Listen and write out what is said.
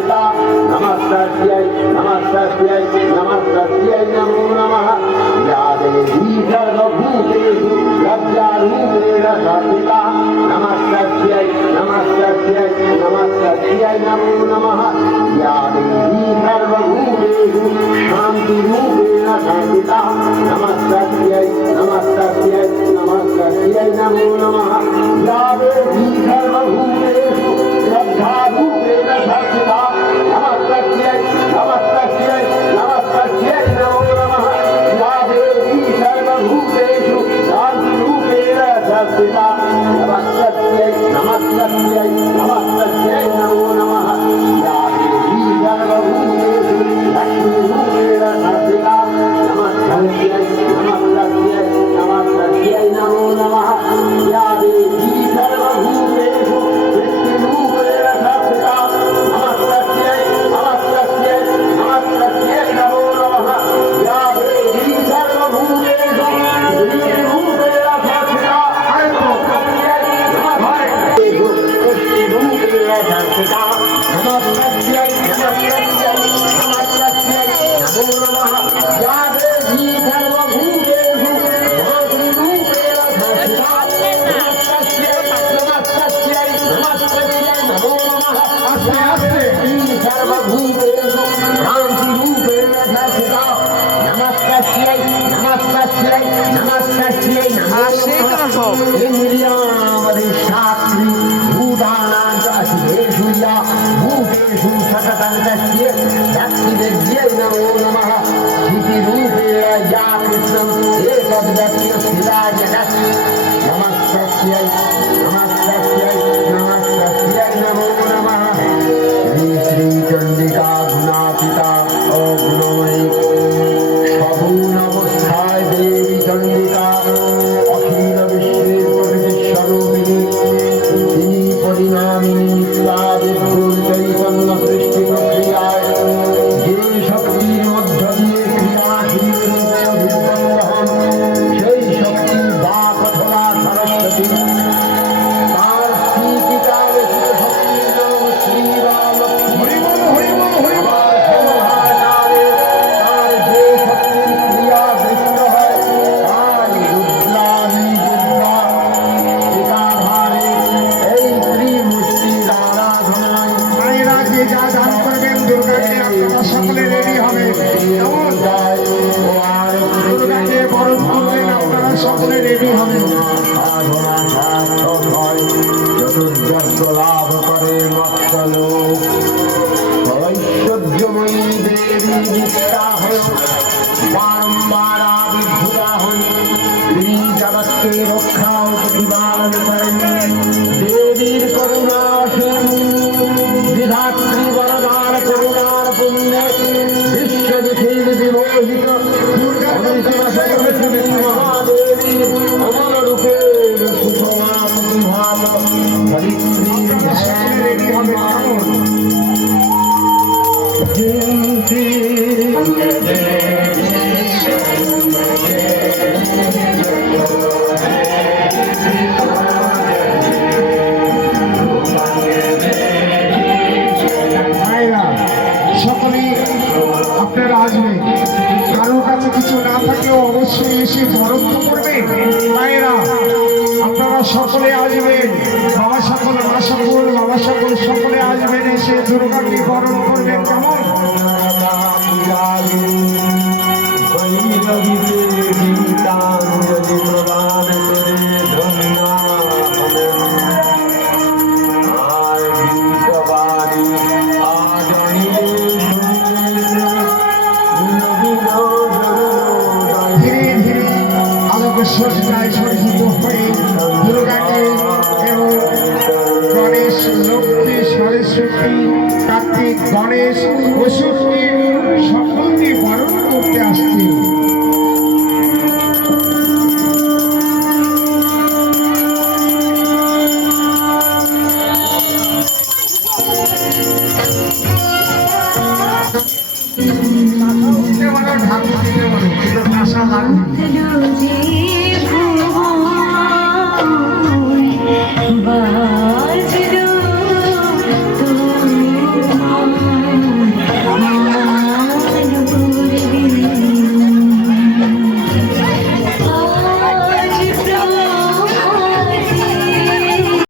पिता नमस्तस्यै नमस्तस्यै नमस्तस्यै नमो नमः या देवी सर्वभूतेषु लज्जारूपेण संस्थिता नमस्तस्यै नमस्तस्यै नमस्तस्यै नमो नमः या देवी सर्वभूतेषु शान्तिरूपेण संस्थिता नमस्तस्यै नमस्तस्यै नमस्तस्यै नमो नमः या देवी सर्वभूतेषु श्रद्धारूपेण संस्थिता नमस्तस्यै नमस्तस्यै नमस्तस्यै नमो नमः या देवी सर्वभूतेषु शान्तिरूपेण संस्थिता नमस्तस्यै नमस्तस्यै नमस्तस्यै नमो नमः या देवी सर्वभूतेषु लक्ष्मीरूपेण संस्थिता नमस्तस्यै नमस्तस्यै नमस्तस्यै नमो नमः या देवी सर्वभूतेषु वृत्तिरूपेण संस्थिता नमस्तस्यै नमस्तस्यै नमस्तस्यै नमो नमः या देवी सर्वभूतेषु वृत्तिरूपेण संस्थिता नमस्तस्यै संस्थिता नमस्तस्यै नमस्तस्यै नमस्तस्यै नमो नमः या देवी सर्वभूतेषु मातृरूपेण संस्थिता नमस्तस्यै नमस्तस्यै नमस्तस्यै नमो नमः या देवी सर्वभूतेषु भ्रान्तिरूपेण संस्थिता नमस्तस्यै नमस्तस्यै नमस्तस्यै नमो नमः इंद्रियावधिष्ठात्री भूतानां च अशिवेषु या भूतेषु सततं तस्य शक्तिविद्यै नमो नमः स्थितिरूपेण या कृष्णम् एकद्वस्य स्थिता जगत् नमस्तस्यै नमस्तस्यै नमस्तस्यै नमो नमः श्रीचण्डिका गुणातीता अगुणमयी सगुणावस्थाय देवी चण्डिका अखिल विश्वेर प्रकृतिस्वरूपिणी তিনি পরিণামিনী নিত্যাদিগুণ চৈতন্য সৃষ্টি প্রক্রিয়ায় যে শক্তির মধ্য দিয়ে ক্রিয়াশীল রূপে অভিব্যক্ত হন সেই শক্তি বাক অথবা সরস্বতী তার স্মৃতিকা রচিত শক্তির নাম শ্রীরামলক্ষ্মী আবার সংহারকালে তার যে শক্তির ক্রিয়া দৃষ্ট হয় তাই রুদ্রাণী দুর্গা একাধারে এই ত্রিমূর্তির আরাধনায় ভাইরা যে যা দান করবেন দুর্গাকে আপনারা সকলে রেডি হবে কেমন দুর্গাকে বরণ করবেন আপনারা সকলে রেডি হবে সাধনা সার্থক হয় চতুর্যজ্ঞ লাভ করে মত্তলোক ঐশ্বর্যময়ী দেবী নিত্যা হয়ে বারম্বার আবির্ভূতা হয়ে তিনি জগৎকে রক্ষা ও প্রতিপালন করেন দেবীর করুণা অসীম বিধাত্রী বরদার করুণার পুণ্যে বিশ্ববিধীর বিমোহিত মহাদেবী অমর রূপে সুষমা প্রতিভাত সকলে রেডি হবে ভাইরা সকলেই আপনারা আসবেন কারোর কাছে কিছু না থাকলেও অবশ্যই এসে বরত্ব করবেন ভাইরা আপনারা সকলে আসবেন বাবা সকল মা সকল বাবা সকল সকলে আসবেন এসে দুর্গাকে বরণ করবেন কেমন ধীরে ধীরে আলোকের সজ্জায় সজ্জিত হয়ে দুর্গাকে এবং গণেশ লক্ষ্মী সরস্বতী কার্তিক গণেশ বসুকে সকলকে বরণ করতে আসছে ঢাকা দিতে পারো কিন্তু ভাষা